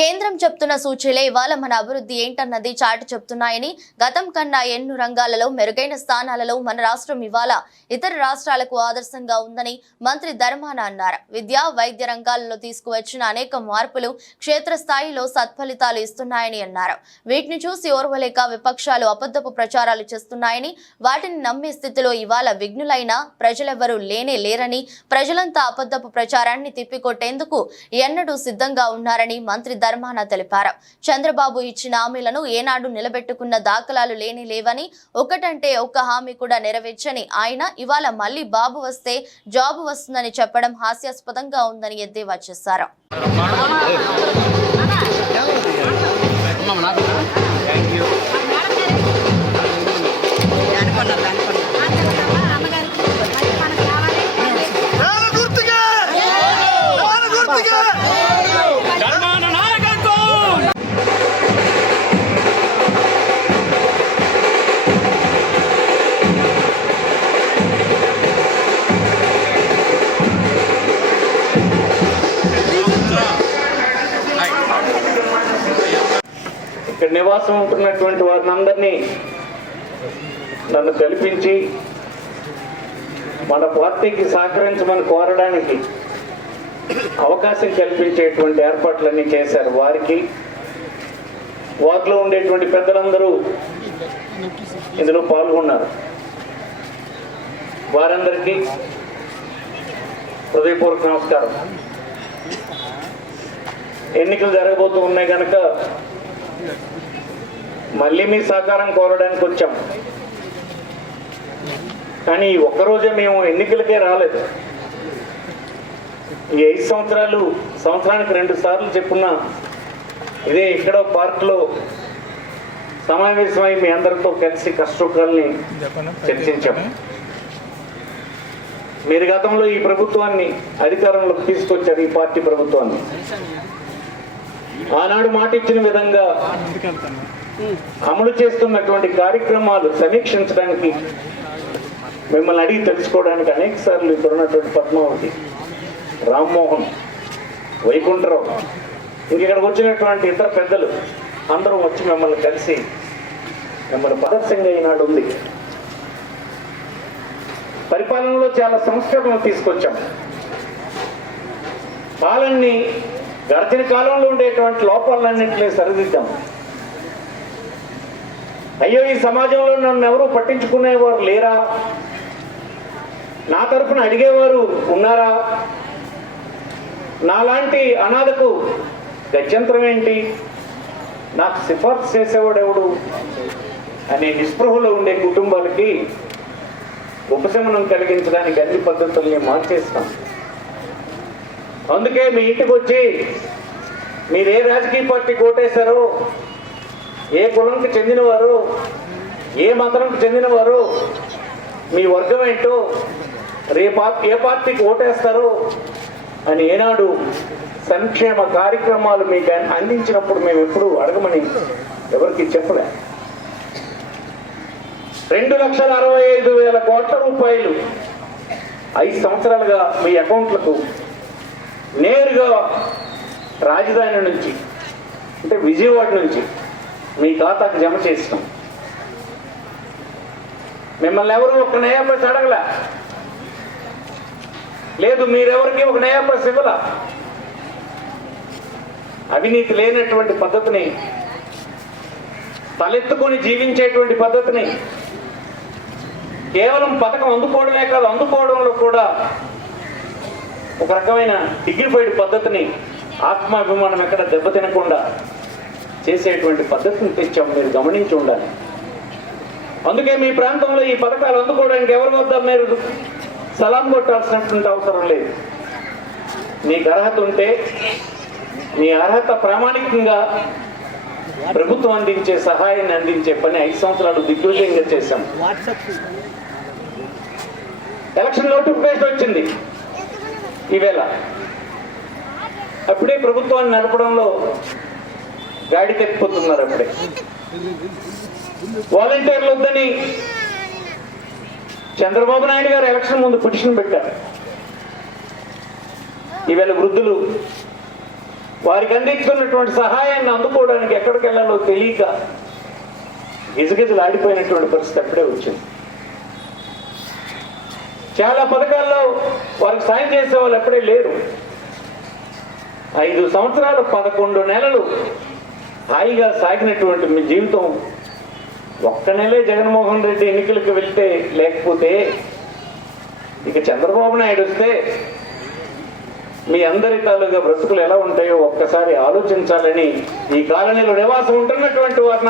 కేంద్రం చెప్తున్న సూచీలే ఇవాళ మన అభివృద్ధి ఏంటన్నది చాటి చెప్తున్నాయని, గతం కన్నా ఎన్నో రంగాలలో మెరుగైన స్థానాలలో మన రాష్ట్రం ఇవాళ ఇతర రాష్ట్రాలకు ఆదర్శంగా ఉందని మంత్రి ధర్మాన అన్నారు. విద్య, వైద్య రంగాలలో తీసుకువచ్చిన అనేక మార్పులు క్షేత్రస్థాయిలో సత్ఫలితాలు ఇస్తున్నాయని అన్నారు. వీటిని చూసి ఓర్వలేక విపక్షాలు అబద్ధపు ప్రచారాలు చేస్తున్నాయని, వాటిని నమ్మే స్థితిలో ఇవాళ విఘ్నులైన ప్రజలెవరూ లేనే లేరని, ప్రజలంతా అబద్ధపు ప్రచారాన్ని తిప్పికొట్టేందుకు ఎన్నడూ సిద్ధంగా ఉన్నారని మంత్రి ధర్మాన తెలిపారు. చంద్రబాబు ఇచ్చిన హామీలను ఏనాడు నిలబెట్టుకున్న దాఖలాలు లేని లేవని, ఒకటంటే ఒక్క హామీ కూడా నెరవేర్చని ఆయన ఇవాళ మళ్లీ బాబు వస్తే జాబు వస్తుందని చెప్పడం హాస్యాస్పదంగా ఉందని ఎద్దేవా చేశారు. ఇక్కడ నివాసం ఉంటున్నటువంటి వారిని అందరినీ నన్ను కల్పించి మన పార్టీకి సహకరించమని కోరడానికి అవకాశం కల్పించేటువంటి ఏర్పాట్లన్నీ చేశారు. వారికి, వారిలో ఉండేటువంటి పెద్దలందరూ ఇందులో పాల్గొన్నారు. వారందరికీ హృదయపూర్వక నమస్కారం. ఎన్నికలు జరగబోతూ ఉన్నాయి కనుక మళ్ళీ మీ సహకారం కోరడానికి వచ్చాం. కానీ ఒక్కరోజే మేము ఎన్నికలకే రాలేదు. ఈ 5 సంవత్సరాలు, సంవత్సరానికి 2 సార్లు చెప్పున్నా ఇదే ఇక్కడ పార్కులో సమావేశమై మీ అందరితో కలిసి కష్టసుఖాల్ని చర్చించాం. మీరు గతంలో ఈ ప్రభుత్వాన్ని అధికారంలోకి తీసుకొచ్చారు, ఈ పార్టీ ప్రభుత్వాన్ని. ఆనాడు మాట ఇచ్చిన విధంగా అమలు చేస్తున్నటువంటి కార్యక్రమాలు సమీక్షించడానికి, మిమ్మల్ని అడిగి తెలుసుకోవడానికి అనేక సార్లు ఇక్కడున్నటువంటి పద్మావతి, రామ్మోహన్, వైకుంఠరావు, ఇంకెక్కడికి వచ్చినటువంటి ఇతర పెద్దలు అందరూ వచ్చి మిమ్మల్ని కలిసి మిమ్మల్ని ఆదర్శంగా ఈనాడు ఉంది. పరిపాలనలో చాలా సంస్కరణలు తీసుకొచ్చాం. పాలనని గడిచిన కాలంలో ఉండేటువంటి లోపాలన్నింటినీ సరిదిద్దాం. అయ్యో, ఈ సమాజంలో నన్ను ఎవరు పట్టించుకునేవారు లేరా, నా తరఫున అడిగేవారు ఉన్నారా, నాలాంటి అనాథకు గత్యంతరం ఏంటి, నాకు సిఫార్సు చేసేవాడు ఎవడు అనే నిస్పృహలో ఉండే కుటుంబాలకి ఉపశమనం కలిగించడానికి అన్ని పద్ధతుల్ని మార్చేస్తాం. అందుకే మీ ఇంటికి వచ్చి మీరు ఏ రాజకీయ పార్టీకి ఓటేశారో, ఏ కులంకి చెందినవారు, ఏ మతంకి చెందినవారు, మీ వర్గం ఏంటో, ఏ పార్టీకి ఓటేస్తారో అని ఏనాడు సంక్షేమ కార్యక్రమాలు మీకు అందించినప్పుడు మేము ఎప్పుడు అడగమని ఎవరికి చెప్పలే. 2,65,000 కోట్ల రూపాయలు 5 సంవత్సరాలుగా మీ అకౌంట్లకు నేరుగా రాజధాని నుంచి, అంటే విజయవాడ నుంచి మీ ఖాతాకు జమ చేసినాం. మిమ్మల్ని ఎవరు ఒక నయా పైసా అడగల, లేదు మీరెవరికి ఒక నయా పైసా ఇవ్వాల. అవినీతి లేనటువంటి పద్ధతిని, తలెత్తుకొని జీవించేటువంటి పద్ధతిని, కేవలం పథకం అందుకోవడమే కాదు, అందుకోవడంలో కూడా ఒక రకమైన డిగ్నిఫైడ్ పద్ధతిని, ఆత్మాభిమానం ఎక్కడ దెబ్బతినకుండా చేసేటువంటి పద్ధతిని తెచ్చాము. మీరు గమనించి ఉండాలి. అందుకే మీ ప్రాంతంలో ఈ పథకాలు అందుకోవడానికి ఎవరి వద్ద మీరు సలాం కొట్టాల్సినటువంటి అవసరం లేదు. మీకు అర్హత ఉంటే, మీ అర్హత ప్రామాణికంగా ప్రభుత్వం అందించే సహాయాన్ని అందించే పని 5 సంవత్సరాలు దిగ్విజయంగా చేశాం. ఎలక్షన్ నోటిఫికేషన్ వచ్చింది ఈవేళ. అప్పుడే ప్రభుత్వాన్ని నడపడంలో గాడి తెప్పిపోతున్నారు. అప్పుడే వాలంటీర్లు వద్దని చంద్రబాబు నాయుడు గారు ఎలక్షన్ ముందు పిటిషన్ పెట్టారు. ఈవేళ వృద్ధులు వారికి అందిస్తున్నటువంటి సహాయాన్ని అందుకోవడానికి ఎక్కడికి వెళ్ళాలో తెలియక గిజగిజలాడిపోయినటువంటి పరిస్థితి అప్పుడే వచ్చింది. చాలా పథకాల్లో వారికి సాయం చేసే వాళ్ళు ఎప్పుడే లేరు. 5 సంవత్సరాలు 11 నెలలు హాయిగా సాగినటువంటి మీ జీవితం ఒక్క నెలే జగన్మోహన్ రెడ్డి ఎన్నికలకు వెళ్తే, లేకపోతే ఇక చంద్రబాబు నాయుడు వస్తే మీ అందరి తాలూగా బ్రతుకులు ఎలా ఉంటాయో ఒక్కసారి ఆలోచించాలని ఈ కాలనీలో నివాసం ఉంటున్నటువంటి వారిని